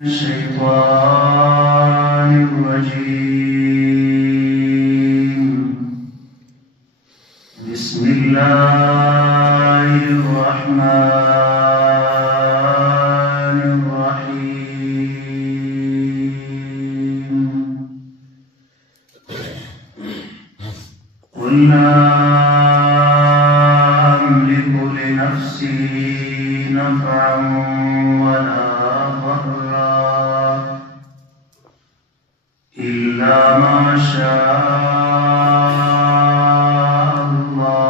الشيطان الرجيم بسم الله الرحمن الرحيم قل لا أملك لنفسي نفعا ولا ضرا إلا ما شاء الله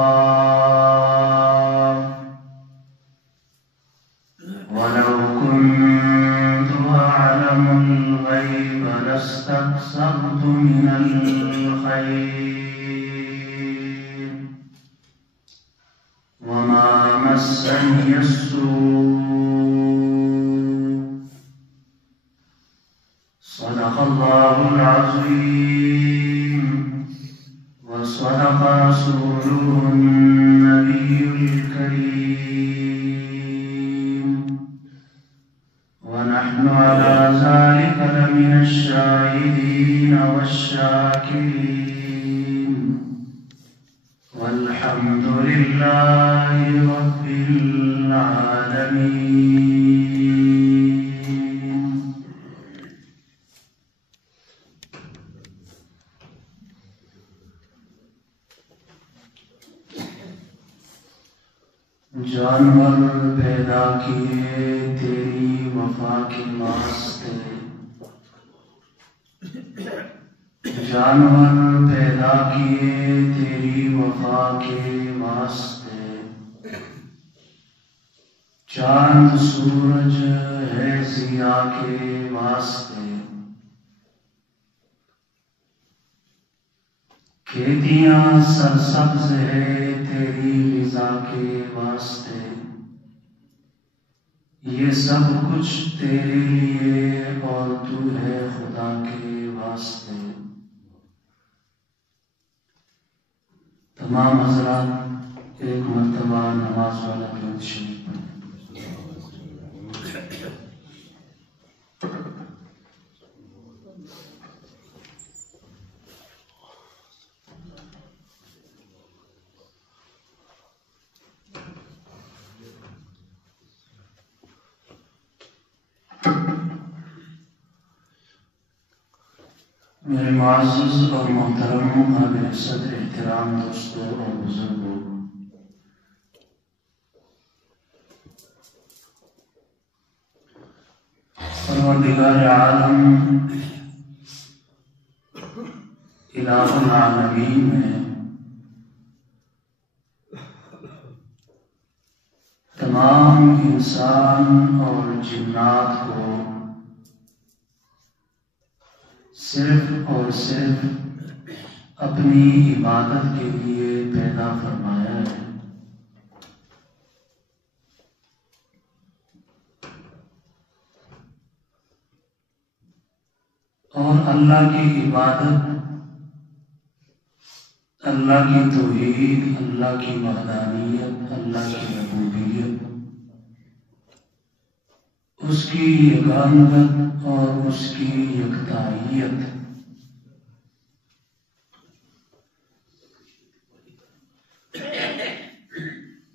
ولو كنت أعلم الغيب لاستكثرت من الخير وما مسني السوء صدق الله العظيم وصدق رسوله النبي الكريم ونحن على ذلك لمن الشاهدين والشاكرين والحمد لله رب العالمين. جانور پیدا کیے تیری وفا کے واسطے، جانور پیدا کیے تیری وفا کے واسطے، چاند سورج ہے ضیا کے واسطے، کھیتیاں سرسبز ہے تیری رضا کے واسطے، یہ سب کچھ تیرے لیے اور تو ہے خدا کے واسطے۔ تمام حضرات ایک مرتبہ نماز والا درود شریف پڑھیں۔ میرے معزز اور محترم قابل صدر احترام دوستوں اور بزرگوں، پروردگار عالم الہ العالمین میں تمام انسان اور جنات کو صرف اور صرف اپنی عبادت کے لیے پیدا فرمایا ہے، اور اللہ کی عبادت، اللہ کی توحید، اللہ کی وحدانیت، اللہ کی ربوبیت، اس کی یگانگت اور اس کی یکتائیت،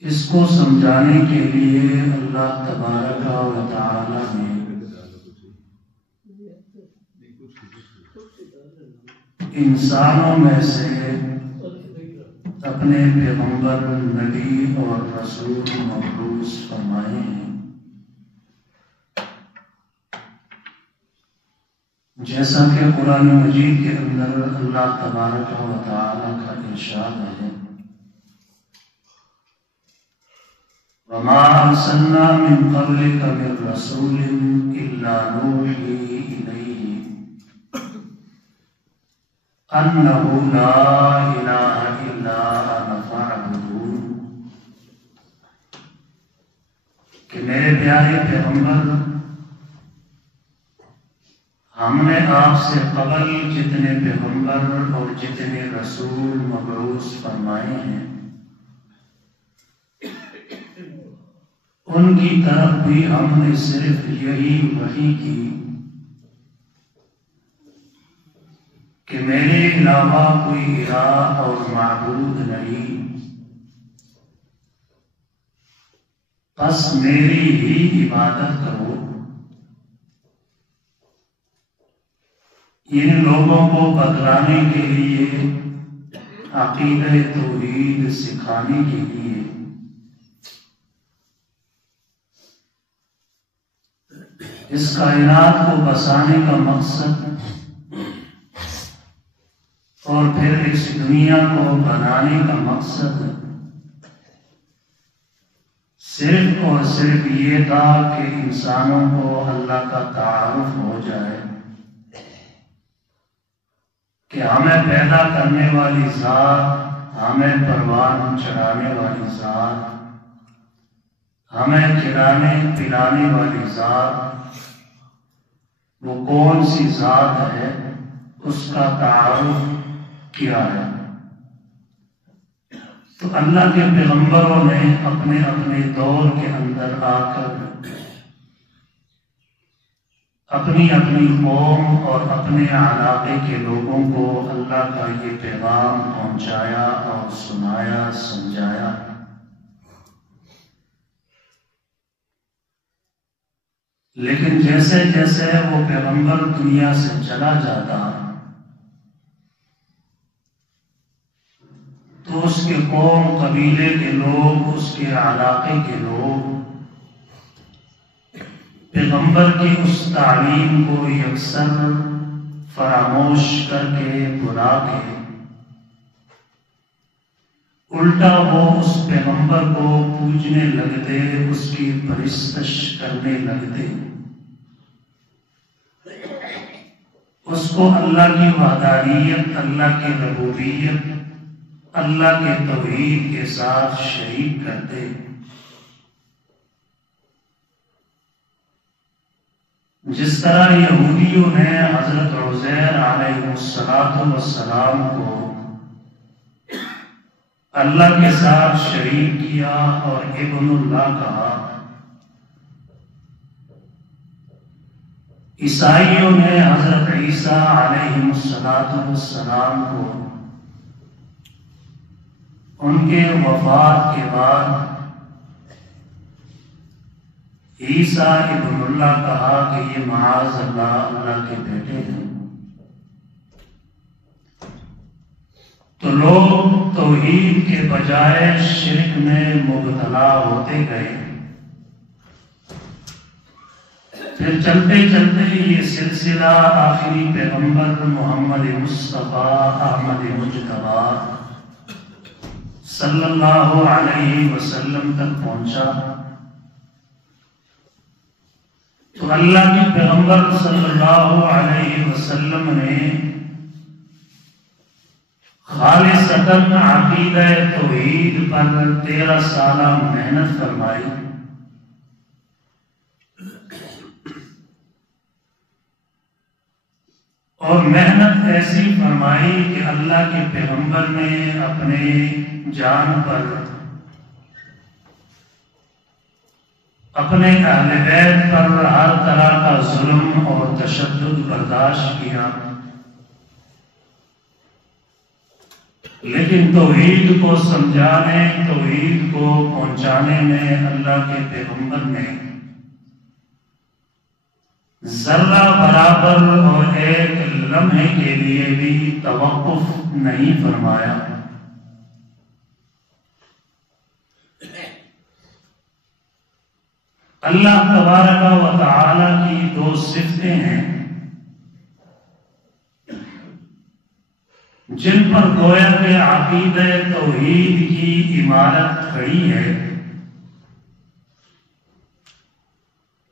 اس کو سمجھانے کے لیے اللہ تبارک و تعالی نے انسانوں میں سے اپنے پیغمبر، نبی اور رسول مبعوث فرمائے ہیں، جیسا کہ قرآن مجید کے اندر اللہ تبارک و تعالی کا ارشاد ہے، وَمَا أَرْسَلْنَا مِن قَبْلِكَ مِن رَّسُولٍ إِلَّا نُوحِي إِلَيْهِ أَنَّهُ لَا إِلَٰهَ إِلَّا أَنَا فَاعْبُدُونِ، کہ میرے پیارے پیغمبر، ہم نے آپ سے قبل جتنے پیغمبر اور جتنے رسول مبعوث فرمائے ہیں، ان کی طرف بھی ہم نے صرف یہی وحی کی کہ میرے علاوہ کوئی الہ اور معبود نہیں، بس میری ہی عبادت کرو۔ ان لوگوں کو بتلانے کے لیے، عقیدہ توحید سکھانے کے لیے اس کائنات کو بسانے کا مقصد اور پھر اس دنیا کو بنانے کا مقصد صرف اور صرف یہ تھا کہ انسانوں کو اللہ کا تعارف ہو جائے کہ ہمیں پیدا کرنے والی ذات، ہمیں پروان چڑھانے والی ذات، ہمیں کھلانے پلانے والی ذات وہ کون سی ذات ہے، اس کا تعارف کیا ہے۔ تو اللہ کے پیغمبروں نے اپنے اپنے دور کے اندر آ کر اپنی اپنی قوم اور اپنے علاقے کے لوگوں کو اللہ کا یہ پیغام پہنچایا اور سنایا، سمجھایا۔ لیکن جیسے جیسے وہ پیغمبر دنیا سے چلا جاتا تو اس کے قوم، قبیلے کے لوگ، اس کے علاقے کے لوگ پیغمبر کی اس تعلیم کو یکسر فراموش کر کے، بھلا کے، الٹا وہ اس پیغمبر کو پوجنے لگتے، اس کی پرستش کرنے لگتے، اس کو اللہ کی وحدانیت، اللہ کی ربوبیت، اللہ کے توحید کے ساتھ شریک کرتے۔ جس طرح یہودیوں نے حضرت عزیر علیہ السلام کو اللہ کے ساتھ شریک کیا اور ابن اللہ کہا، عیسائیوں نے حضرت عیسیٰ علیہ السلام کو ان کے وفات کے بعد عیسیٰ ابن اللہ کہا کہ یہ معاذ اللہ، اللہ کے بیٹے ہیں۔ تو لوگ توحید کے بجائے شرک میں مبتلا ہوتے گئے۔ پھر چلتے چلتے یہ سلسلہ آخری پیغمبر محمد مصطفیٰ احمد مجتبیٰ صلی اللہ علیہ وسلم تک پہنچا۔ تو اللہ کے پیغمبر صلی اللہ علیہ وسلم نے خالصتاً عقیدہ توحید پر 13 سالہ محنت فرمائی۔ اور محنت ایسی فرمائی کہ اللہ کے پیغمبر نے اپنے جان پر، اپنے اہل بیت پر ہر طرح کا ظلم اور تشدد برداشت کیا، لیکن توحید کو سمجھانے، توحید کو پہنچانے میں اللہ کے پیغمبر نے ذرہ برابر اور ایک لمحے کے لیے بھی توقف نہیں فرمایا۔ اللہ تبارک و تعالی کی 2 صفتیں ہیں جن پر گویا کہ عقیدہ توحید کی عمارت کھڑی ہے۔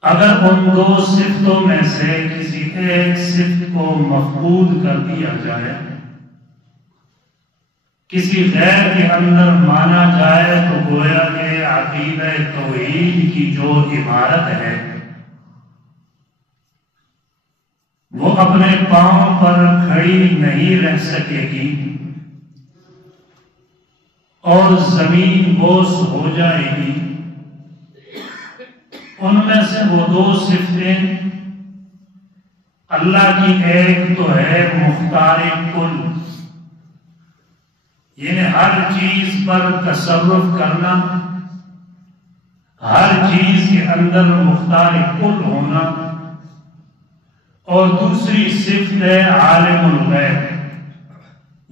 اگر ان 2 صفتوں میں سے کسی ایک صفت کو مفقود کر دیا جائے، کسی غیر کے اندر مانا جائے، تو گویا کہ عقیدہ توحید کی جو عمارت ہے وہ اپنے پاؤں پر کھڑی نہیں رہ سکے گی اور زمین بوس ہو جائے گی۔ ان میں سے وہ دو صفتیں اللہ کی، ایک تو ہے مختار کل، یعنی ہر چیز پر تصرف کرنا، ہر چیز کے اندر مختار کل ہونا، اور دوسری صفت ہے عالم الغیب،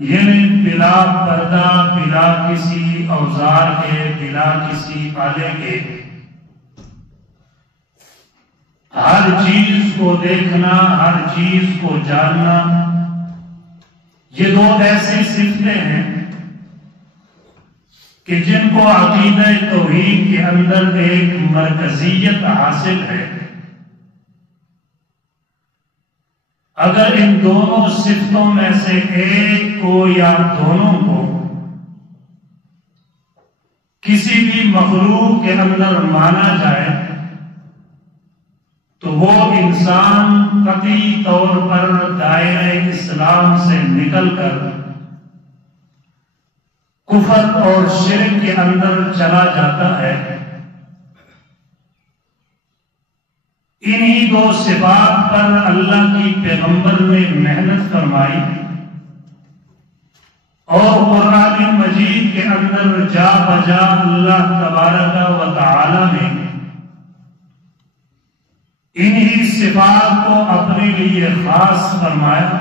یعنی بلا پردہ، بلا کسی اوزار کے، بلا کسی آلے کے ہر چیز کو دیکھنا، ہر چیز کو جاننا۔ یہ دو ایسی صفتیں ہیں کہ جن کو عقیدہ توحید کے اندر ایک مرکزیت حاصل ہے۔ اگر ان دونوں صفتوں میں سے ایک کو یا دونوں کو کسی بھی مخلوق کے اندر مانا جائے تو وہ انسان قطعی طور پر دائرہ اسلام سے نکل کر کفر اور شرک کے اندر چلا جاتا ہے۔ انہی دو صفات پر اللہ کی پیغمبر نے محنت فرمائی اور قرآن مجید کے اندر جا بجا اللہ تبارک و تعالی نے انہی صفات کو اپنے لیے خاص فرمایا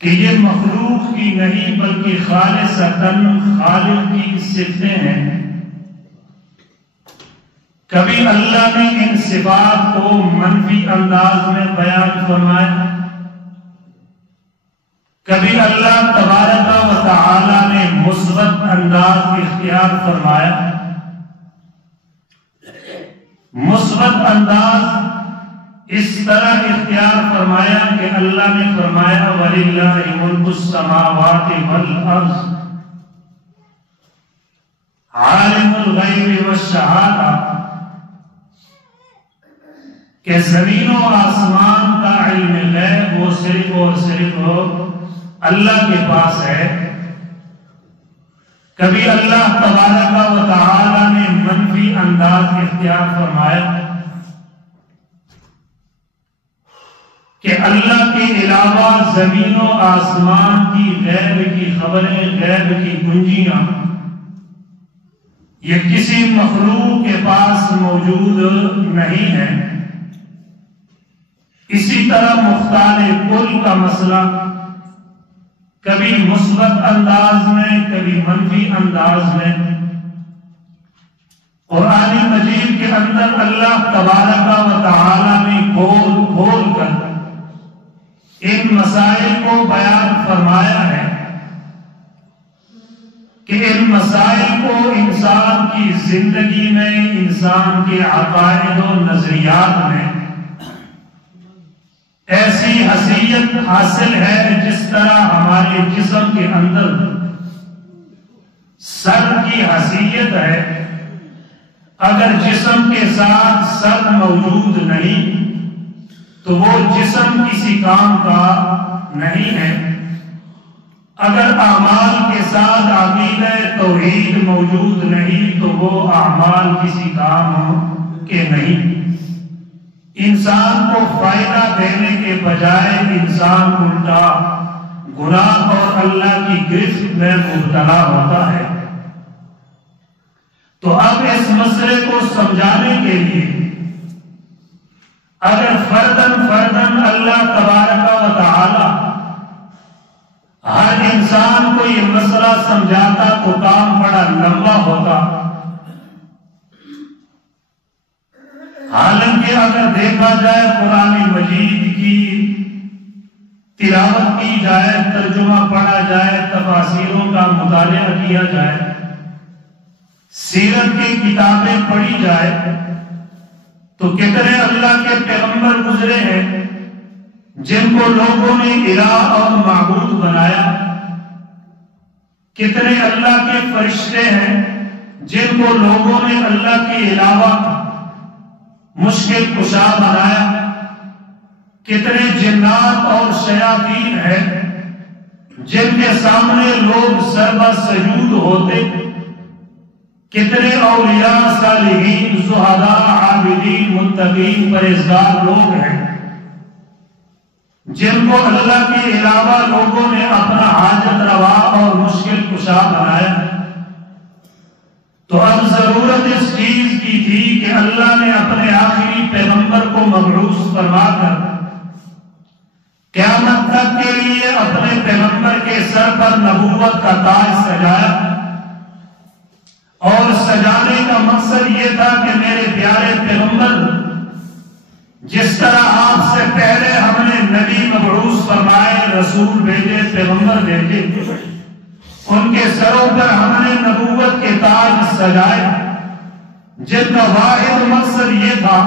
کہ یہ مخلوق کی نہیں بلکہ خالصتاً خالق کی صفتیں ہیں۔ کبھی اللہ نے ان صفات کو منفی انداز میں بیان فرمایا، کبھی اللہ تبارک و تعالی نے مثبت انداز اختیار فرمایا۔ مثبت انداز اس طرح اختیار فرمایا کہ اللہ نے فرمایا وَلِلَّهِ مُلْكُ السَّمَاوَاتِ وَالْأَرْضِ عَالِمُ الْغَيْبِ وَالشَّهَادَةِ، کہ زمین و آسمان کا علم غیب وہ صرف اور صرف اللہ کے پاس ہے۔ کبھی اللہ تبارک و تعالی نے منفی انداز اختیار فرمایا کہ اللہ کے علاوہ زمین و آسمان کی غیب کی خبریں، غیب کی کنجیاں یہ کسی مخلوق کے پاس موجود نہیں ہے۔ اسی طرح مختار کل کا مسئلہ کبھی مثبت انداز میں، کبھی منفی انداز میں قرآن مجید کے اندر اللہ تبارک و تعالی نے کھول کھول کر ان مسائل کو بیان فرمایا ہے کہ ان مسائل کو انسان کی زندگی میں، انسان کے عقائد و نظریات میں ایسی حیثیت حاصل ہے جس طرح ہمارے جسم کے اندر سر کی حیثیت ہے۔ اگر جسم کے ساتھ سر موجود نہیں تو وہ جسم کسی کام کا نہیں ہے۔ اگر اعمال کے ساتھ عقیدہ توحید موجود نہیں تو وہ اعمال کسی کام کے نہیں۔ انسان کو فائدہ دینے کے بجائے انسان الٹا گناہ اور اللہ کی گرفت میں مبتلا ہوتا ہے۔ تو اب اس مسئلے کو سمجھانے کے لیے اگر فردن اللہ تبارک و تعالی ہر انسان کو یہ مسئلہ سمجھاتا تو کام بڑا لمبا ہوتا۔ حالانکہ اگر دیکھا جائے قرآن مجید کی تلاوت کی جائے، ترجمہ پڑھا جائے، تفاسیروں کا مطالعہ کیا جائے، سیرت کی کتابیں پڑھی جائے تو کتنے اللہ کے پیغمبر گزرے ہیں جن کو لوگوں نے الہ اور معبود بنایا، کتنے اللہ کے فرشتے ہیں جن کو لوگوں نے اللہ کے علاوہ مشکل کشا بنایا، کتنے جنات اور شیاطین ہیں جن کے سامنے لوگ سربہ سجود ہوتے، کتنے اولیاء صالحین زہداء عابدین متقین پرہیزگار لوگ ہیں جن کو اللہ کے علاوہ لوگوں نے اپنا حاجت روا اور مشکل کشا بنایا، تو اب ضرورت اس چیز کی تھی کہ اللہ نے اپنے آخری پیغمبر کو مبعوث فرما کر قیامت تک کے لیے اپنے پیغمبر کے سر پر نبوت کا تاج سجایا، اور سجانے کا مقصد یہ تھا کہ میرے پیارے پیغمبر جس طرح آپ سے پہلے ہم نے نبی مبعوث فرمائے، رسول بھیجے، پیغمبر بھیجے، ان کے سروں پر ہم نے نبوت کے تاج سجائے، جن کا واحد مقصد یہ تھا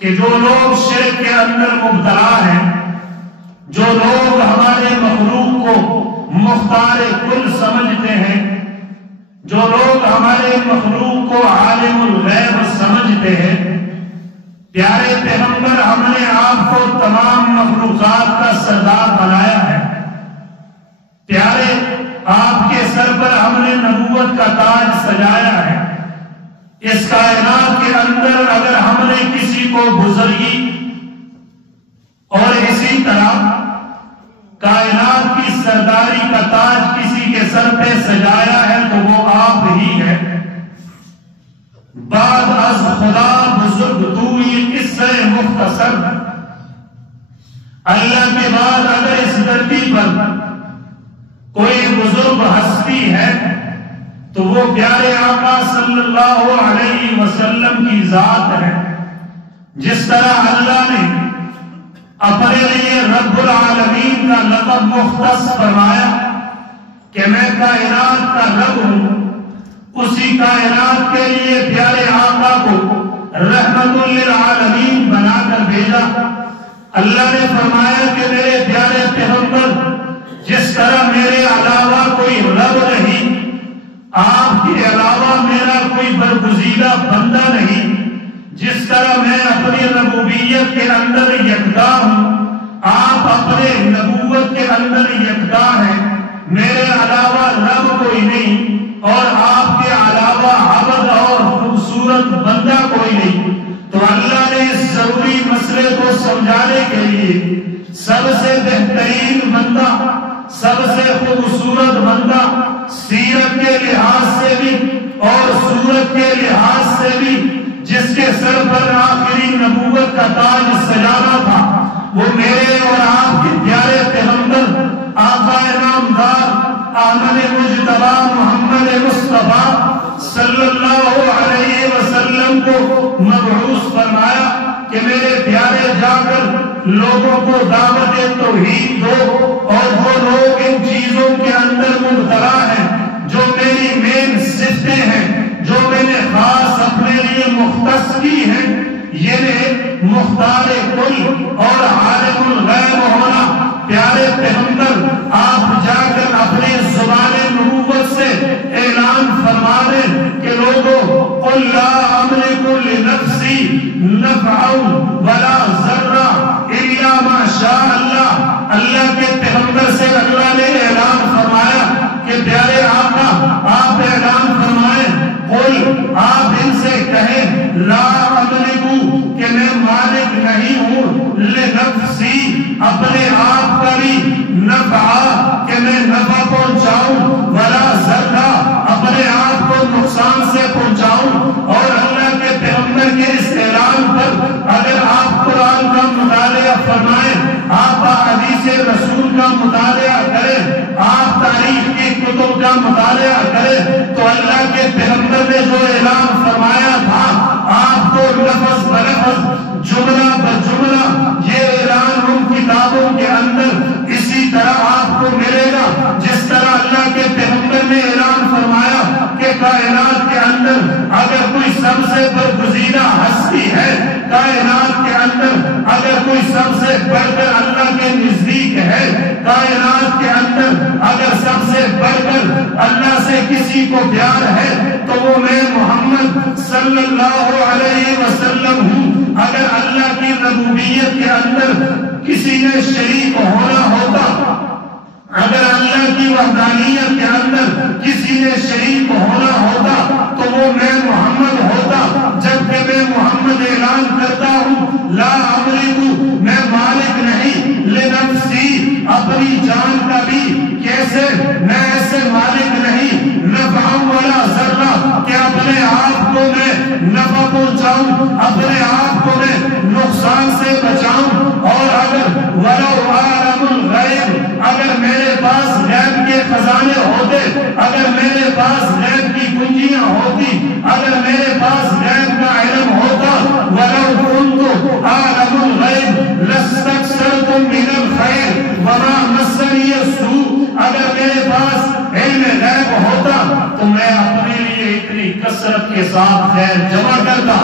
کہ جو لوگ شرک کے اندر مبتلا ہیں، جو لوگ ہمارے مخلوق کو مختار کل سمجھتے ہیں، جو لوگ ہمارے مخلوق کو عالم الغیب سمجھتے ہیں، پیارے پیغمبر ہم نے آپ کو تمام مخلوقات کا سردار بنایا ہے، پیارے آپ کے سر پر ہم نے نبوت کا تاج سجایا ہے، اس کائنات کے اندر اگر ہم نے کسی کو بزرگی اور اسی طرح کائنات کی سرداری کا تاج کسی کے سر پہ سجایا ہے تو وہ آپ ہی ہے۔ بعد از خدا بزرگ تو یہ قصہ مختصر، اللہ کے بعد اگر اس دھرتی پر کوئی بزرگ ہستی ہے تو وہ پیارے آقا صلی اللہ علیہ وسلم کی ذات ہے۔ جس طرح اللہ نے اپنے لیے رب العالمین کا لقب مختص فرمایا کہ میں کائنات کا رب ہوں، اسی کائنات کے لیے پیارے آقا کو رحمت للعالمین بنا کر بھیجا۔ اللہ نے فرمایا کہ میرے پیارے پیغمبر جس طرح میرے علاوہ کوئی رب نہیں، آپ کے علاوہ میرا کوئی برگزیدہ بندہ نہیں، جس طرح میں اپنی ربوبیت کے اندر یکتا ہوں، آپ اپنے نبوت کے اندر یکتا ہیں، میرے علاوہ رب کوئی نہیں اور آپ کے علاوہ عبد اور خوبصورت بندہ کوئی نہیں۔ تو اللہ نے اس ضروری مسئلے کو سمجھانے کے لیے سب سے بہترین بندہ، سب سے خوبصورت بندہ، سیرت کے لحاظ سے بھی اور صورت کے لحاظ سے بھی، جس کے سر پر آخری نبوت کا تاج سجانا تھا، وہ میرے اور آپ کے پیارے پیغمبر آقا نامدار احمد مجتبی محمد مصطفیٰ صلی اللہ علیہ وسلم کو مبعوث فرمایا کہ میرے پیارے جا کر لوگوں کو دعوت توحید دو، اور وہ لوگ ان چیزوں کے اندر مبتلا ہیں جو میری مین صفتیں ہیں، جو میں نے خاص اپنے لیے مختص کی ہیں، یہ مختار کل اور عالم الغیب ہونا۔ پیارے پیغمبر آپ جا کر اپنے زبان نبوت سے اعلان فرما دیں کہ لوگوں قل لا املک لنفسی نفعا ولا ضرا الا ما شاء اللہ۔ اللہ کے پیغمبر سے اللہ نے اعلان فرمایا کہ پیارے آقا آپ اعلان فرمائیں، قل آپ ان سے کہیں لا املکو کہ میں مالک نہیں ہوں، لنفسی اپنے آپ کا بھی، نفعا کہ میں نفع پہنچاؤں، ولا ضرا اپنے آپ کو نقصان سے پہنچاؤں۔ اور اللہ کے پیغمبر کے اس اعلان پر اگر آپ قرآن کا مطالعہ فرمائیں، آپ حدیث رسول کا مطالعہ کریں، آپ تاریخ کی کتب کا مطالعہ کریں، تو اللہ کے پیغمبر نے جو اعلان فرمایا تھا آپ کو لفظ بلفظ جملہ بجملہ یہ اعلان ان کتابوں کے اندر اسی طرح آپ کو ملے گا جس طرح اللہ کے پیغمبر نے اعلان فرمایا کہ کائنات کے اندر اگر کوئی سب سے برگزیدہ ہستی ہے، کائنات کے اندر اگر کوئی سب سے بڑھ کر اللہ کے نزدیک ہے، کائنات کے اندر اگر سب سے بڑھ کر اللہ سے کسی کو پیار ہے تو وہ میں محمد صلی اللہ علیہ وسلم ہوں۔ اگر اللہ کی ربوبیت کے اندر کسی نے شریک ہونا ہوتا، اگر اللہ کی وحدانیت کے اندر کسی نے شریک ہونا ہوتا تو وہ میں محمد ہوتا، جبکہ میں محمد اعلان کرتا ہوں لا املکو، میں مالک نہیں، لنفسی، اپنی جان کا بھی، کیسے میں ایسے مالک نہیں، نفع ولا ذرہ، کہ اپنے آپ کو میں نفع پہنچاؤں، اپنے آپ کو میں نقصان سے بچاؤں، اور اگر ولو عالم الغیب، اگر میرے پاس غیب کے خزانے ہوتے، اگر میرے پاس غیب کی کنجیاں ہوتی، اگر میرے پاس غیب کا علم ہوتا، ولو کنت عالم الغیب لاستکثرت من الخیر وما مسنی السوء، اگر میرے پاس علم غیب ہوتا تو میں اپنے لیے اتنی کثرت کے ساتھ خیر جمع کرتا،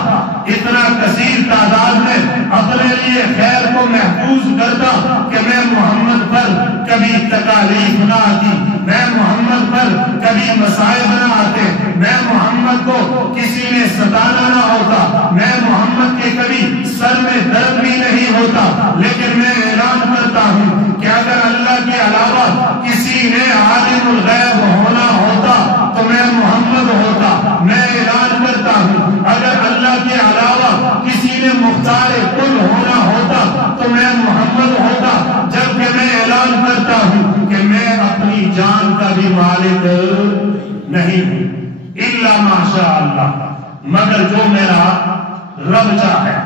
اتنا کثیر تعداد میں اپنے لیے خیر کو محفوظ کرتا کہ میں محمد پر کبھی تکالیف نہ آتی، میں محمد پر کبھی مصائب نہ آتے، میں محمد کو کسی نے ستانا نہ ہوتا، میں محمد کے کبھی سر میں درد بھی نہیں ہوتا۔ لیکن میں اعلان کرتا ہوں کہ اگر اللہ کے علاوہ کسی نے عالم الغیب ہونا ہوتا تو میں محمد ہوتا۔ میں اعلان کرتا ہوں اگر اللہ کے علاوہ کسی نے مختار کل ہونا ہوتا تو میں محمد ہوتا، جبکہ میں اعلان کرتا ہوں کہ میں اپنی جان کا بھی مالک نہیں ہوں، الا ماشاء اللہ، مگر جو میرا رب چاہے،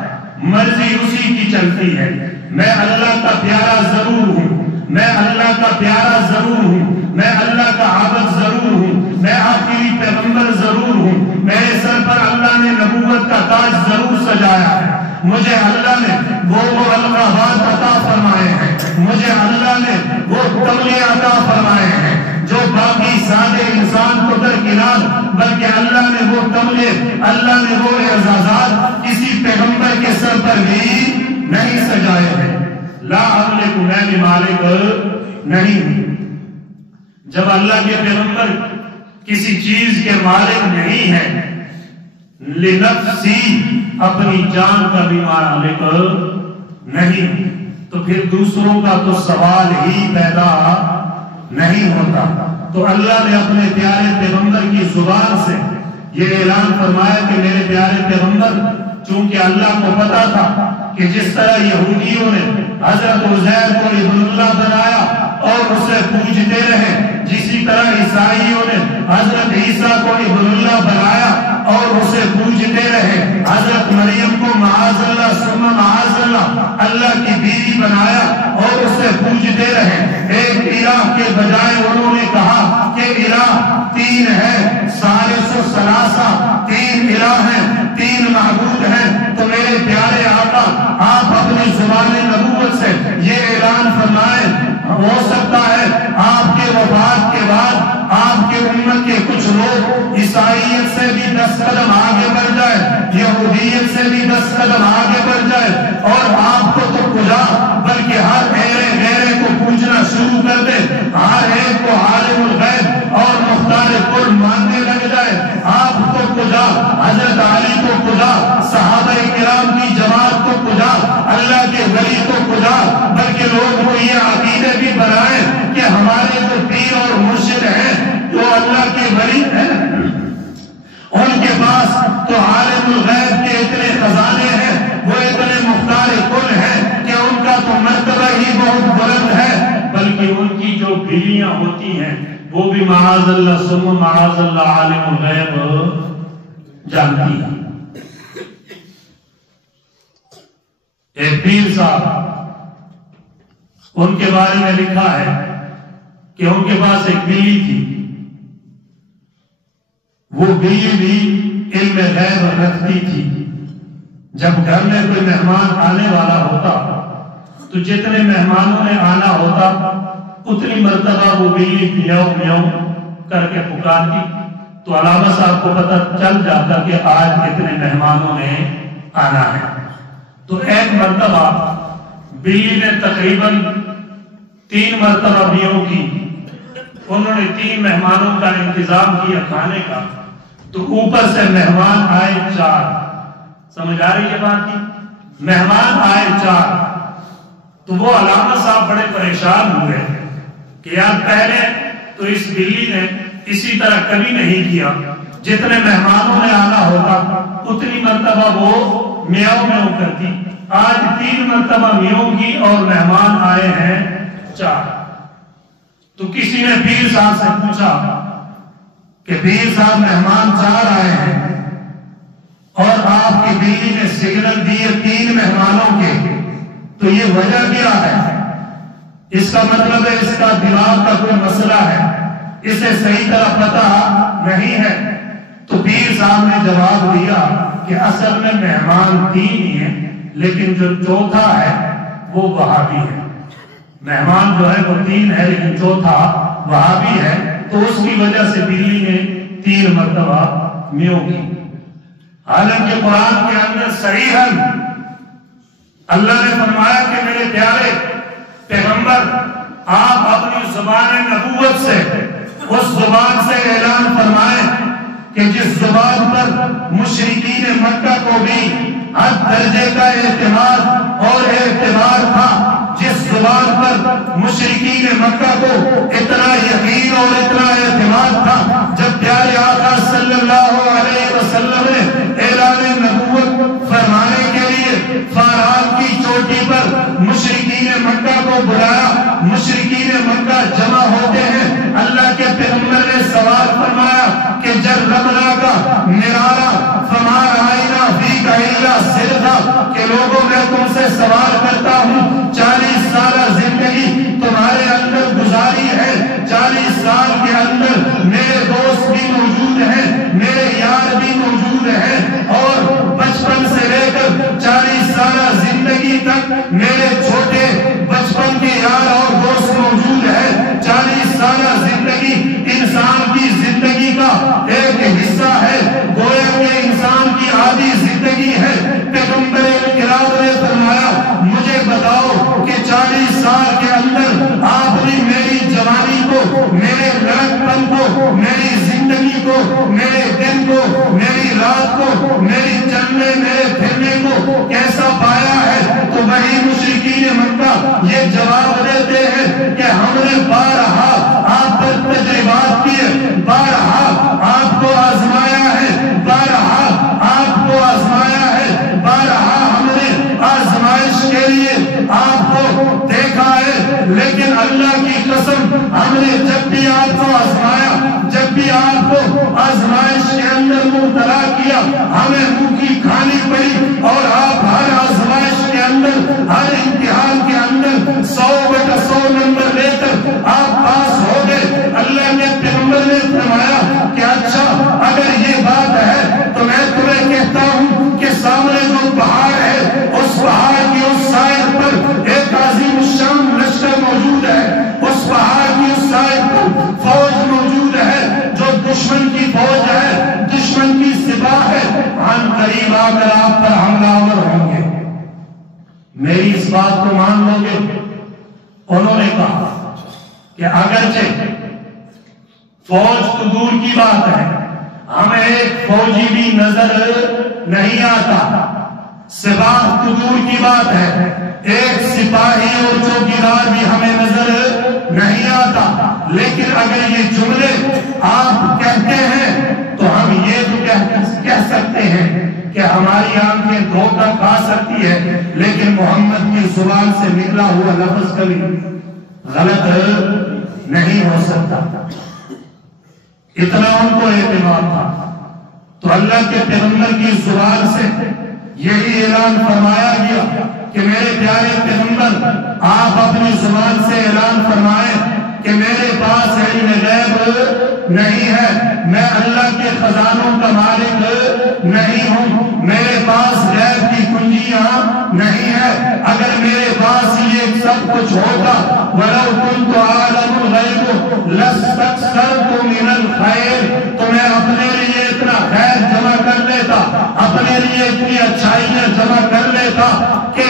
مرضی اسی کی چلتی ہے۔ میں اللہ کا پیارا ضرور ہوں، میں اللہ کا پیارا ضرور ہوں، میں اللہ کا عابد ضرور ہوں، میں آخری پیغمبر ضرور ہوں، میرے سر پر اللہ نے نبوت کا تاج ضرور سجایا ہے، مجھے اللہ نے وہ القابات عطا فرمائے ہیں، مجھے اللہ نے وہ تمغے عطا فرمائے ہیں جو باقی سادے انسان کو درکنار، بلکہ اللہ نے وہ تمغے، اللہ نے وہ اعزازات کسی پیغمبر کے سر پر بھی نہیں سجائے ہیں۔ لا املک، میں بھی مالک نہیں ہوں۔ جب اللہ کے پیغمبر کسی چیز کے مالک نہیں ہے، لنفسی، اپنی جان کا بھی مالک نہیں، تو پھر دوسروں کا تو سوال ہی پیدا نہیں ہوتا۔ تو اللہ نے اپنے پیارے پیغمبر کی زبان سے یہ اعلان فرمایا کہ میرے پیارے پیغمبر، چونکہ اللہ کو پتا تھا کہ جس طرح یہودیوں نے حضرت عزیر کو ابن اللہ بنایا اور اسے پوجتے رہے، جسی طرح عیسائیوں نے حضرت عیسیٰ کو ابن اللہ بنایا اور اسے پوجتے رہے، حضرت مریم کو معاذ اللہ ثم معاذ اللہ اللہ کی بیوی بنایا اور اسے پوجتے رہے۔ ایک الہ کے بجائے انہوں نے کہا کہ الہ تین ہے، ثالث و ثلاثہ، تین الہ ہیں، تین معبود ہیں۔ تو میرے پیارے آقا، آپ اپنی زبان نبوت سے یہ اعلان فرمائیں، ہو سکتا ہے آپ کے وفات کے بعد آپ کے امت کے کچھ لوگ عیسائیت سے بھی 10 قدم آگے بڑھ جائے، یہودیت سے بھی 10 قدم آگے بڑھ جائے، اور آپ کو تو کجا بلکہ ہر غیرے کو پوجنا شروع کر دے، ہر ایک کو عالم الغیب اور مختار کل ماننے لگ جائے۔ آپ کو کجا، حضرت علی کو کجا، صحابہ کرام کی جماعت کو کجا، اللہ کے ولی کو کجا، بلکہ لوگ کو یہ عقیدے بھی بنائیں کہ ہمارے جو پیر اور مرشد ہیں، جو اللہ کے ولی ہیں، ان کے پاس تو عالم الغیب کے اتنے خزانے ہیں، وہ اتنے مختار کل ہیں کہ ان کا تو مرتبہ ہی بہت بلند ہے، بلکہ ان کی جو بلیاں ہوتی ہیں وہ بھی معاذ اللہ ثم معاذ اللہ عالم الغیب جانتی ہیں۔ ایک پیر صاحب، ان کے بارے میں لکھا ہے کہ ان کے پاس ایک بلی تھی، وہ بلی بھی علم غیب رکھتی تھی۔ جب گھر میں کوئی مہمان آنے والا ہوتا تو جتنے مہمانوں نے آنا ہوتا اتنی مرتبہ وہ بلی میاؤں میاؤں کر کے پکارتی، تو علامہ صاحب کو پتہ چل جاتا کہ آج کتنے مہمانوں نے آنا ہے۔ تو ایک مرتبہ بلی نے تقریباً 3 مرتبہ میاؤں کی، انہوں نے 3 مہمانوں کا انتظام کیا کھانے کا، تو اوپر سے مہمان آئے 4۔ سمجھ آ رہی ہے بات کی؟ مہمان آئے 4، تو وہ علامہ صاحب بڑے پریشان ہوئے کہ یار پہلے تو اس بلی نے اسی طرح کبھی نہیں کیا، جتنے مہمانوں نے آنا ہوتا اتنی مرتبہ وہ میاؤں میاؤں کرتی. آج 3 مرتبہ میاؤں کی اور مہمان آئے ہیں 4. تو کسی نے پیر صاحب سے پوچھا کہ پیر صاحب مہمان 4 آئے ہیں اور آپ کی بیوی نے سگنل دیے 3 مہمانوں کے، تو یہ وجہ کیا ہے؟ اس کا مطلب ہے اس کا دماغ کا کوئی مسئلہ ہے، اسے صحیح طرح پتہ نہیں ہے. تو پیر صاحب نے جواب دیا کہ اصل میں مہمان 3 ہی ہیں، لیکن جو چوتھا ہے وہ وہابی ہے. مہمان جو ہے وہ 3 ہے لیکن چوتھا وہابی ہے، تو اس کی وجہ سے بلی نے 3 مرتبہ میوں کی. حالانکہ قرآن کے اندر صریحاً اللہ نے فرمایا کہ میرے پیارے پیغمبر آپ اپنی زبان نبوت سے اس زبان سے اعلان فرمائیں کہ جس زبان پر مشرکین مکہ کو بھی ہر درجے کا اعتماد اور اعتبار تھا، جس زبان پر مشرکین مکہ کو اتنا یقین اور اتنا اعتماد تھا، جب پیارے آقا صلی اللہ علیہ وسلم نے اعلان نبوت فرمانے کے لیے فاران کی چوٹی پر مشرکین مکہ کو بلایا، مشرکین مکہ جمع ہوتے ہیں. اللہ کے پیغمبر نے سوال فرمایا کہ جربنا کا مرارا فما رائنا فی کا الا صرفا، کہ لوگوں میں تم سے سوال کرتا ہوں 40 سالہ زندگی تمہارے اندر گزاری ہے، 40 سال کے اندر میرے دوست بھی موجود ہیں، میرے یار بھی موجود ہیں، اور بچپن سے لے کر 40 سالہ زندگی تک میرے چھوٹے بچپن کے یار اور دوست موجود ہیں. 40 سالہ زندگی انسان کی زندگی کا ایک حصہ ہے، گویا کہ انسان کی آدھی زندگی ہے. پیغمبر انقلاب نے فرمایا مجھے بتاؤ کہ 40 سال کے اندر آپ نے میری جوانی کو، میرے لڑکپن کو، میری زندگی کو، میرے دن کو، میری رات کو، میری چلنے میرے پھرنے کو کیسا پایا ہے؟ تو وہی مشرکین مکہ یہ جواب دیتے ہیں کہ ہم نے بارہا آپ پر تجربات کیے، بارہا آپ کو آزمایا ہے، بارہا آپ کو آزمایا ہے، بارہا ہم نے آزمائش کے لیے آپ کو دیکھا ہے، لیکن اللہ کی قسم ہم نے جب بھی آپ کو آزمایا، جب بھی آپ کو آزمائش کے اندر مبتلا کیا، ہمیں منہ کی کھانی پڑی، اور آپ ہر آزمائش کے اندر، ہر امتحان کے اندر 100/100 نمبر لے کر آپ پاس ہو گئے. اللہ کے پیغمبر نے فرمایا کہ اچھا اگر یہ بات ہے تو میں تمہیں کہتا ہوں کہ سامنے جو پہاڑ ہے اس پہاڑ کی اس سائر پر ایک عظیم الشان لشکر موجود ہے، اس پہاڑ کی اس سائر پر فوج موجود ہے جو دشمن کی فوج ہے، دشمن کی سپاہ ہے، عن قریب آ کر آپ پر حملہ آور ہوں گے. میری اس بات کو مان لو گے؟ انہوں نے کہا کہ اگرچہ فوج تو دور کی بات ہے، ہمیں ایک فوجی بھی نظر نہیں آتا، سپاہ تو دور کی بات ہے، ایک سپاہی اور چوکیدار بھی ہمیں نظر نہیں آتا، لیکن اگر یہ جملے آپ کہتے ہیں تو ہم یہ تو کہہ سکتے ہیں کہ ہماری آنکھیں دھوکہ کھا سکتی ہے، لیکن محمد کی زبان سے نکلا ہوا لفظ کبھی غلط نہیں ہو سکتا. اتنا ان کو اعتماد تھا. تو اللہ کے پیغمبر کی زبان سے یہی اعلان فرمایا گیا کہ میرے پیارے پیغمبر آپ اپنی زبان سے اعلان فرمائیں کہ میرے پاس علم غیب نہیں ہے، میں اللہ کے خزانوں کا مالک نہیں ہوں، میرے پاس غیب کی کنجیاں نہیں ہے. اگر میرے پاس یہ سب کچھ ہوتا، وَلَوْ كُنْتُ أَعْلَمُ الْغَيْبَ لَاسْتَكْثَرْتُ مِنَ الْخَيْرِ، تو میں اپنے لیے اتنا خیر جمع کر لیتا، اپنے لیے اتنی اچھائیاں جمع کر لیتا کہ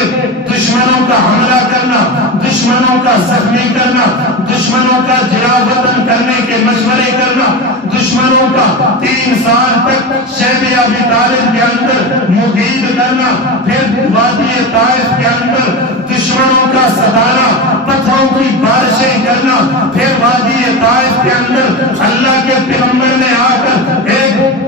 دشمنوں کا حملہ کرنا، دشمنوں کا زخمی کرنا، دشمنوں کا جلا وطن کرنے کے مشورے کرنا، دشمنوں کا 3 سال تک شیب ابی طالب کے اندر مغید کرنا، پھر وادی طائف کے اندر دشمنوں کا ستانا، پتھروں کی بارشیں کرنا، پھر وادی طائف کے اندر اللہ کے پیغمبر نے آ کر ایک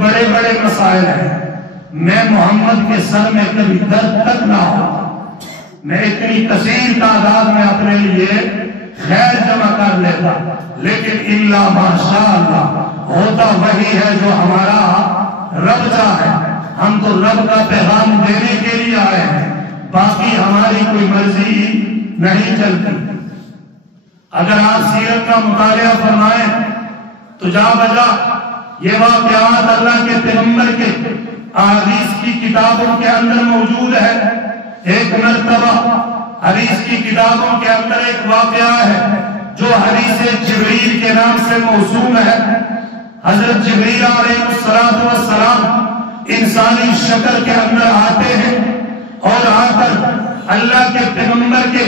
بڑے بڑے مسائل ہیں، میں محمد کے سر میں کبھی درد تک نہ ہو، میں اتنی کثیر تعداد میں اپنے لیے خیر جمع کر لیتا، لیکن الا ماشاء اللہ ہوتا وہی ہے جو ہمارا رب چاہے۔ ہم تو رب کا پیغام دینے کے لیے آئے ہیں، باقی ہماری کوئی مرضی نہیں چلتی۔ اگر آپ سیرت کا مطالعہ فرمائیں تو جا بجا یہ واقعات اللہ کے پیغمبر کے احادیث کی کتابوں کے اندر موجود ہے۔ ایک مرتبہ حدیث کی کتابوں کے اندر ایک واقعہ ہے جو حدیث جبریل کے نام سے موسوم ہے۔ حضرت جبریل علیہ السلام انسانی شکل کے اندر آتے ہیں اور آ کر اللہ کے پیغمبر کے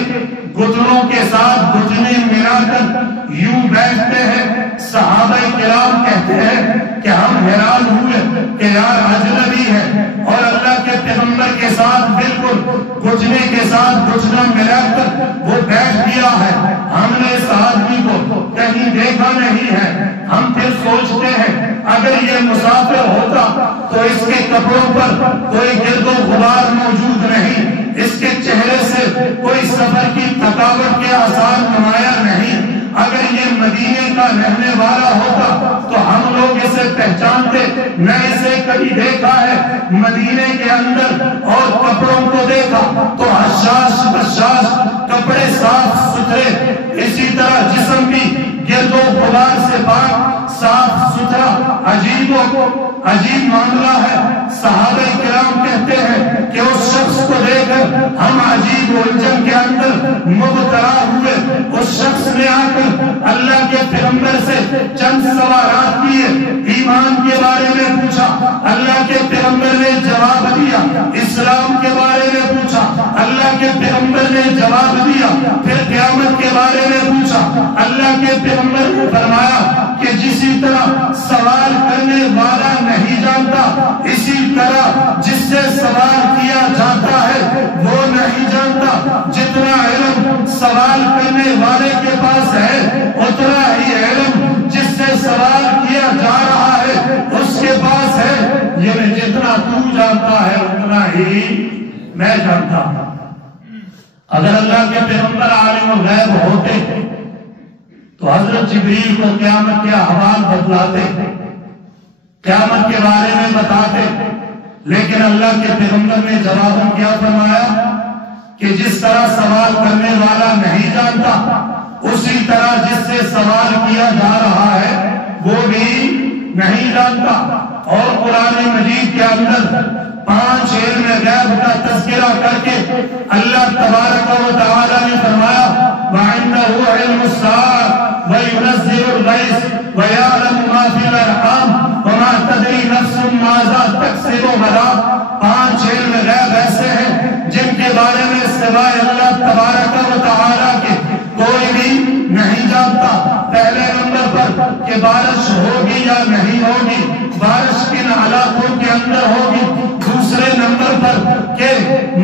گھٹنوں کے ساتھ گھٹنے ملا کر یوں بیٹھتے ہیں۔ صحابہ کرام کہتے ہیں کہ ہم حیران ہوئے کہ یار اجنبی ہے اور اللہ کے پیغمبر کے ساتھ بالکل گھٹنے کے ساتھ گھٹنا ملا کر وہ بیٹھ گیا ہے، ہم نے اس آدمی کو کہیں دیکھا نہیں ہے۔ ہم پھر سوچتے ہیں اگر یہ مسافر ہوتا تو اس کے کپڑوں پر کوئی گرد و غبار موجود نہیں، اس کے چہرے سے کوئی سفر کی تھکاوٹ کے آثار نمایاں نہیں۔ اگر یہ مدینے کا رہنے والا ہوتا تو ہم لوگ اسے پہچانتے، نہ اسے کبھی دیکھا ہے مدینے کے اندر اور کپڑوں کو دیکھا تو حشاش بشاش کپڑے صاف ستھرے، اسی طرح جسم بھی گرد و غبار سے پاک صاف ستھرا، عجیب معاملہ ہے۔ صحابہ کرام کہتے ہیں کہ اس شخص کو دیکھ کر ہم عجیب الجھن کے اندر مبتلا ہوئے۔ اس شخص نے آ کر اللہ کے پیغمبر سے چند سوالات کیے، ایمان کے بارے میں پوچھا، اللہ کے پیغمبر نے جواب دیا، اسلام کے بارے میں پوچھا، اللہ کے پیغمبر نے جواب دیا، پھر قیامت کے بارے میں پوچھا۔ اللہ کے پیغمبر نے فرمایا کہ جسی طرح سوال کرنے والا نہیں جانتا، اسی طرح جس سے سوال کیا جاتا ہے وہ نہیں جانتا۔ جتنا علم سوال کرنے والے کے پاس ہے اتنا ہی علم جس سے سوال کیا جا رہا ہے اس کے پاس ہے۔ یہ جتنا تو جانتا ہے اتنا ہی میں جانتا ہوں۔ اگر اللہ کے پیغمبر عالم الغیب ہوتے تو حضرت جبریل کو قیامت کے احوال بتلاتے، قیامت کے بارے میں بتاتے، لیکن اللہ کے پیغمبر نے جواب کیا فرمایا کہ جس طرح سوال کرنے والا نہیں جانتا اسی طرح جس سے سوال کیا جا رہا ہے وہ بھی نہیں جانتا۔ اور قرآن مجید کے اندر 5 علم غیب کا تذکرہ کر کے اللہ تبارک و تعالی نے فرمایا وَعِنْدَهُ عِلْمُ السَّاعَةِ وَيُنَزِّلُ الْغَيْثَ وَيَعْلَمُ مَا فِي الْأَرْحَامِ وَمَا تَدْرِي نَفْسٌ مَاذَا تَكْسِبُ غَدًا۔ 5 علم غیب ایسے ہیں جن کے بارے میں سوائے اللہ تبارک و تعالی کے کوئی بھی نہیں جانتا۔ پہلے نمبر پر کہ بارش ہوگی یا نہیں ہوگی، بارش کن علاقوں کے اندر ہوگی۔ دوسرے نمبر پر کہ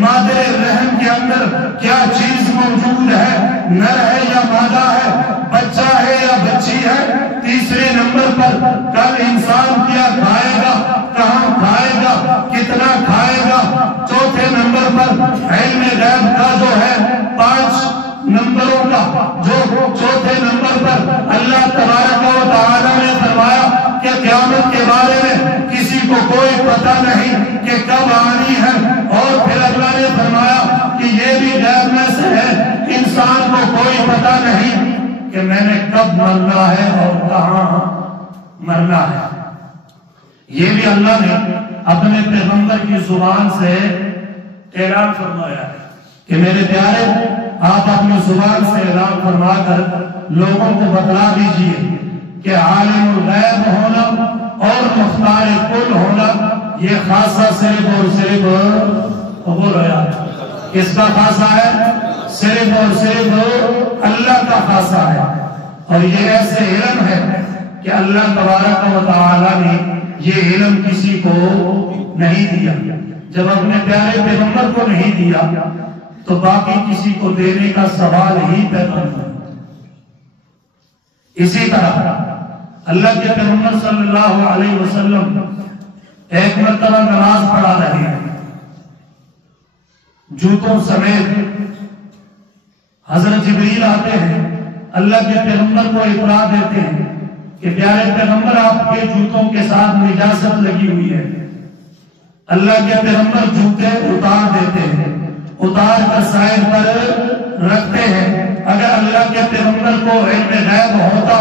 مادر رحم کے اندر کیا چیز موجود ہے، نر ہے یا مادہ ہے، بچہ ہے یا بچی ہے۔ تیسرے نمبر پر کل انسان کیا کھائے گا، کہاں کھائے گا، کتنا کھائے گا۔ چوتھے نمبر پر علم غیب کا جو ہے 5 نمبروں کا جو چوتھے نمبر پر اللہ تبارک و تعالی نے فرمایا کہ قیامت کے بارے میں کسی کو کوئی پتہ نہیں کہ کب آنی ہے۔ اور پھر اللہ نے فرمایا کہ یہ بھی غیب میں سے ہے، انسان کو کوئی پتہ نہیں کہ میں نے کب مرنا ہے اور کہاں مرنا ہے۔ یہ بھی اللہ نے اپنے پیغمبر کی زبان سے اعلان فرمایا ہے کہ میرے پیارے آپ اپنی زبان سے اعلان فرما کر لوگوں کو بتلا دیجئے کہ عالم الغیب ہونا اور مختار کل ہونا یہ خاصہ صرف اور صرف قبول ہے۔ کس کا خاصہ ہے؟ صرف اور صرف اللہ کا خاصہ ہے۔ اور یہ ایسے علم ہے کہ اللہ تبارک و تعالی نے یہ علم کسی کو نہیں دیا۔ جب اپنے پیارے پیغمبر کو نہیں دیا تو باقی کسی کو دینے کا سوال ہی پیدا نہیں۔ اسی طرح اللہ کے پیغمبر صلی اللہ علیہ وسلم ایک مرتبہ نماز پڑھا رہے ہیں جوتوں سمیت، حضرت جبریل آتے ہیں، اللہ کے پیغمبر کو اطلاع دیتے ہیں کہ پیارے پیغمبر آپ کے جوتوں کے ساتھ نجاست لگی ہوئی ہے۔ اللہ کے پیغمبر جوتے اتار دیتے ہیں، اتار کر سائر پر رکھتے ہیں۔ اگر اللہ کے پیغمبر کو علم غیب ہوتا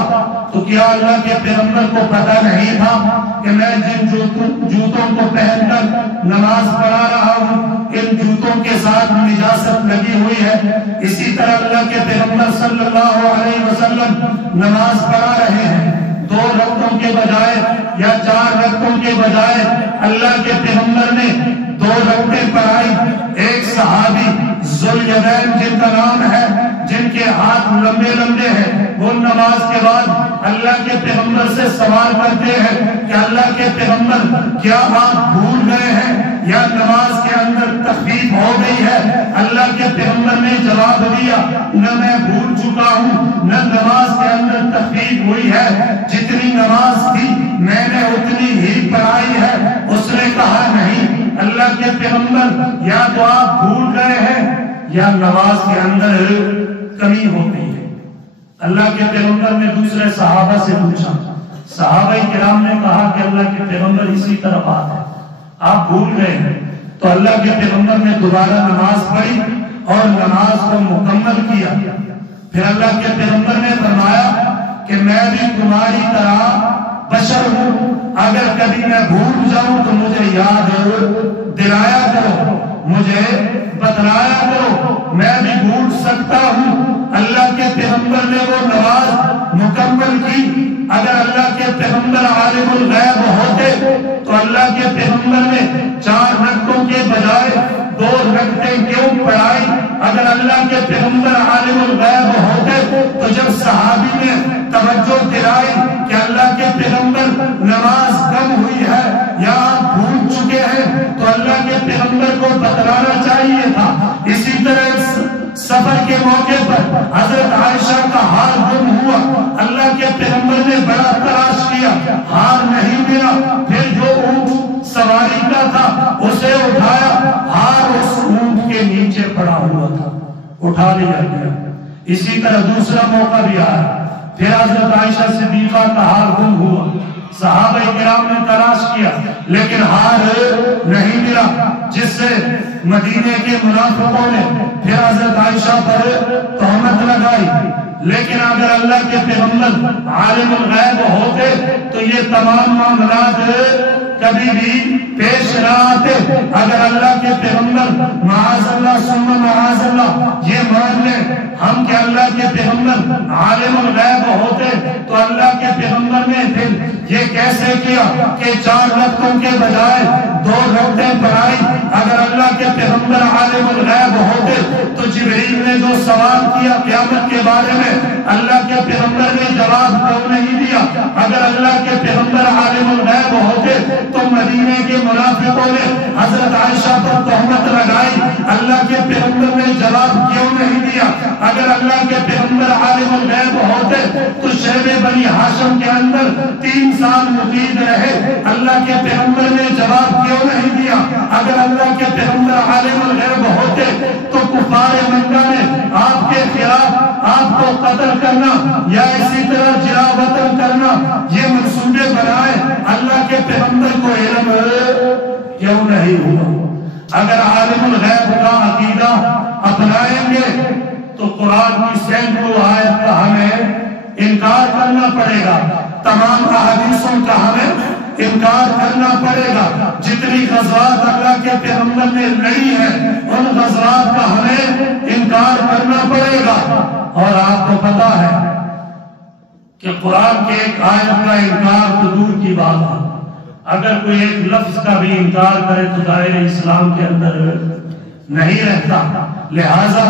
تو کیا اللہ کے پیغمبر کو پتہ نہیں تھا کہ میں جن جوتوں کو پہن کر نماز پڑھا رہا ہوں ان جوتوں کے ساتھ نجاست لگی ہوئی ہے؟ اسی طرح اللہ کے پیغمبر صلی اللہ علیہ وسلم نماز پڑھا رہے ہیں، 2 رکعتوں کے بجائے یا 4 رکعتوں کے بجائے اللہ کے پیغمبر نے 2 رکعتیں پڑھائی۔ ایک صحابی ذوالیدین جن کا نام ہے، جن کے ہاتھ لمبے لمبے ہیں، وہ نماز کے بعد اللہ کے پیغمبر سے سوال کرتے ہیں کہ اللہ کے پیغمبر کیا آپ بھول گئے ہیں یا نماز کے اندر تخفیف ہو گئی ہے؟ اللہ کے پیغمبر نے جواب دیا، نہ میں بھول چکا ہوں نہ نماز کے اندر تخفیف ہوئی ہے، جتنی نماز تھی میں نے اتنی ہی پڑھائی ہے۔ اس نے کہا نہیں اللہ کے پیغمبر، یا تو آپ بھول گئے ہیں یا نماز کے اندر کمی ہو گئی ہے۔ اللہ کے پیغمبر نے دوسرے صحابہ سے پوچھا، صحابہ کرام نے کہا کہ اللہ کے پیغمبر اسی طرح بات ہے، آپ بھول گئے ہیں۔ تو اللہ کے پیغمبر نے دوبارہ نماز پڑھی اور نماز کو مکمل کیا۔ پھر اللہ کے پیغمبر نے فرمایا کہ میں بھی تمہاری طرح بشر ہوں، اگر کبھی میں بھول جاؤں تو مجھے یاد دلایا کرو، مجھے بتلایا کرو، میں بھی بھول سکتا ہوں۔ اللہ کے پیغمبر نے وہ نماز مکمل کی۔ اگر اللہ کے پیغمبر عالم الغیب ہوتے تو اللہ کے پیغمبر نے 4 رکعتوں کے بجائے 2 رکعتیں کیوں پڑھائی؟ اگر اللہ کے پیغمبر عالم الغیب ہوتے تو جب صحابی نے توجہ دلائی کہ اللہ کے پیغمبر نماز کم ہوئی ہے یا آپ بھول چکے ہیں تو اللہ کے پیغمبر کو بتلانا چاہیے تھا۔ اسی طرح سفر کے موقع پر حضرت عائشہ کا ہار گم ہوا، اللہ کے پیغمبر نے بڑا تلاش کیا، ہار نہیں ملا۔ پھر جو اونٹ سواری کا تھا اسے اٹھایا، ہار اس اونٹ کے نیچے پڑا ہوا تھا، اٹھا لیا گیا۔ اسی طرح دوسرا موقع بھی آیا، پھر حضرت عائشہ صدیقہ کا ہار گم ہوا، صحابہ کرام نے تلاش کیا لیکن ہار نہیں ملا، جس سے مدینے کے منافقوں نے پھر حضرت عائشہ پر تہمت لگائی۔ لیکن اگر اللہ کے پیغمبر عالم الغیب ہوتے تو یہ تمام معاملات کبھی بھی پیش نہ آتے۔ اگر اللہ کے پیغمبر معاذ اللہ ثم معاذ اللہ یہ مان لیں ہم کہ اللہ کے پیغمبر عالم الغیب ہوتے تو اللہ کے پیغمبر نے پھر یہ کیسے کیا کہ 4 رکعتوں کے بجائے 2 رکعتیں پڑھائی؟ اگر اللہ کے پیغمبر عالم الغیب ہوتے تو جبریل نے جو سوال کیا قیامت کے بارے میں اللہ کے پیغمبر نے جواب کیوں نہیں دیا؟ اگر اللہ کے پیغمبر عالم الغیب ہوتے تو مدینے کے منافقوں نے حضرت عائشہ پر تہمت لگائی، اللہ کے پیغمبر نے جواب کیوں نہیں دیا؟ اگر اللہ کے پیغمبر عالم الغیب ہوتے تو شعب بنی ہاشم کے اندر 3 سال مقید رہے، اللہ کے پیغمبر نے جواب کیوں نہیں دیا؟ اگر اللہ کے پیغمبر عالم الغیب ہوتے تو کفار مکہ نے آپ کے خلاف آپ کو قتل کرنا یا اسی طرح جلا وطن کرنا یہ منصوبے بنائے، اللہ کے پیغمبر کو علم کیوں نہیں ہوا؟ اگر عالم الغیب کا عقیدہ اپنائیں گے تو قرآن کی سینکڑوں آیت کا ہمیں انکار کرنا پڑے گا، تمام احادیثوں کا ہمیں انکار کرنا پڑے گا۔ جتنی غزوات اللہ کے پیغمبر نے لڑی ہیں ان غزوات کا ہمیں انکار کرنا پڑے گا۔ اور آپ کو پتا ہے کہ قرآن کے ایک آیت کا انکار تو دور کی بات ہے، اگر کوئی ایک لفظ کا بھی انکار کرے تو دائرہ اسلام کے اندر نہیں رہتا۔ لہذا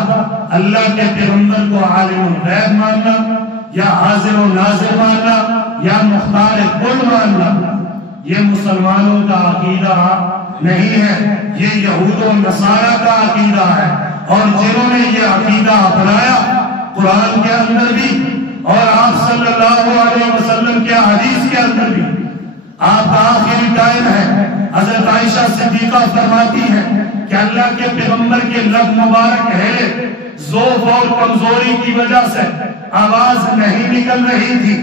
اللہ کے پیغمبر کو عالم الغیب ماننا یا حاضر و ناظر ماننا یا مختار کل ماننا یہ مسلمانوں کا عقیدہ نہیں ہے، یہ یہود و نصارہ کا عقیدہ ہے۔ اور جنہوں نے یہ عقیدہ اپنایا قرآن کے اندر بھی اور آپ صلی اللہ علیہ وسلم کے حدیث کے اندر بھی، آپ کا آخری ٹائم ہے، حضرت عائشہ صدیقہ فرماتی ہے کہ اللہ کے پیغمبر کے لب مبارک ہے ذوق اور کمزوری کی وجہ سے آواز نہیں نکل رہی تھی،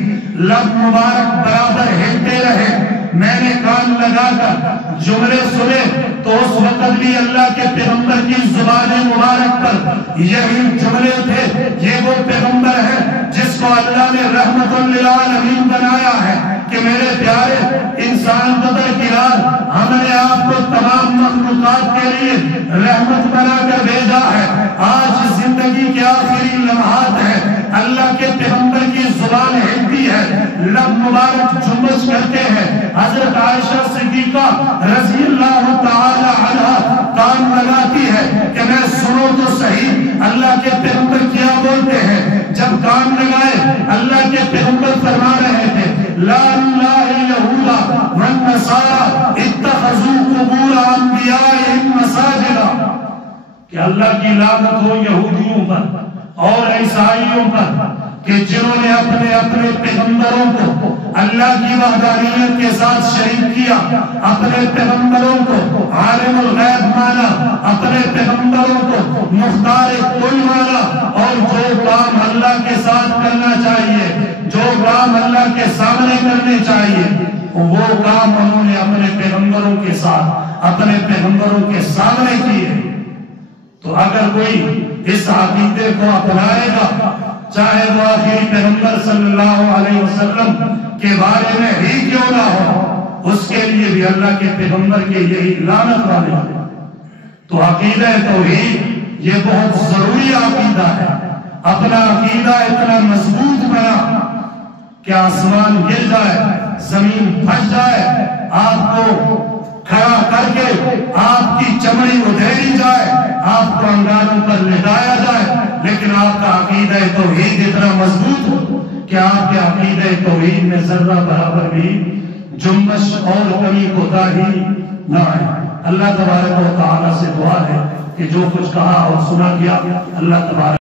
لب مبارک برابر ہلتے رہے، میں نے کان لگا کر جملے سنے تو اس وقت بھی اللہ کے پیغمبر کی زبان مبارک پر یہی جملے تھے، یہ وہ پیغمبر ہے جس کو اللہ نے رحمت للعالمین بنایا ہے کہ میرے پیارے انسان قدر کی رات ہم نے آپ کو تمام مخلوقات کے لیے رحمت بنا کر بھیجا ہے۔ آج زندگی کے آخری لمحات ہے، اللہ کے پیغمبر کی زبان ہلتی ہے، لب مبارک جنبش کرتے ہیں۔ حضرت عائشہ صدیقہ رضی اللہ تعالی عنہ کان لگاتی ہے کہ میں سنو تو صحیح اللہ کے پیغمبر کیا بولتے ہیں۔ جب کان لگائے اللہ کے پیغمبر فرما رہے تھے لا الہ الا والنصارى اتخذوا قبور انبیائهم مساجدا، کہ اللہ کی لعنت ہو یہودیوں پر اور عیسائیوں پر کہ جنہوں نے اپنے اپنے پیغمبروں کو اللہ کی وحدانیت کے ساتھ شریک کیا، اپنے پیغمبروں کو عالم الغیب مانا، اپنے پیغمبروں کو مختار کل مانا، اور جو کام اللہ کے ساتھ کرنا چاہیے، جو کام اللہ کے سامنے کرنے چاہیے، وہ کام انہوں نے اپنے پیغمبروں کے ساتھ اپنے پیغمبروں کے سامنے کیے۔ تو اگر کوئی اس عقیدے کو اپنائے گا، چاہے وہ آخری پیغمبر صلی اللہ علیہ وسلم کے بارے میں ہی کیوں نہ ہو، اس کے لیے بھی اللہ کے پیغمبر کے یہی لعنت والے ہیں۔ تو عقیدہ توحید یہ بہت ضروری عقیدہ ہے۔ اپنا عقیدہ اتنا مضبوط بنا کہ آسمان گر جائے، زمین پھنس جائے، آپ کو کھڑا کر کے آپ کی چمڑی ادھیڑی جائے، آپ کو انگاروں پر لٹایا جائے، لیکن آپ کا عقیدہ توحید اتنا مضبوط ہو کہ آپ کے عقیدہ توحید میں ذرہ برابر بھی جنبش اور کمی کوتاہی نہ آئے۔ اللہ تبارک و تعالیٰ سے دعا ہے کہ جو کچھ کہا اور سنا گیا اللہ تبارک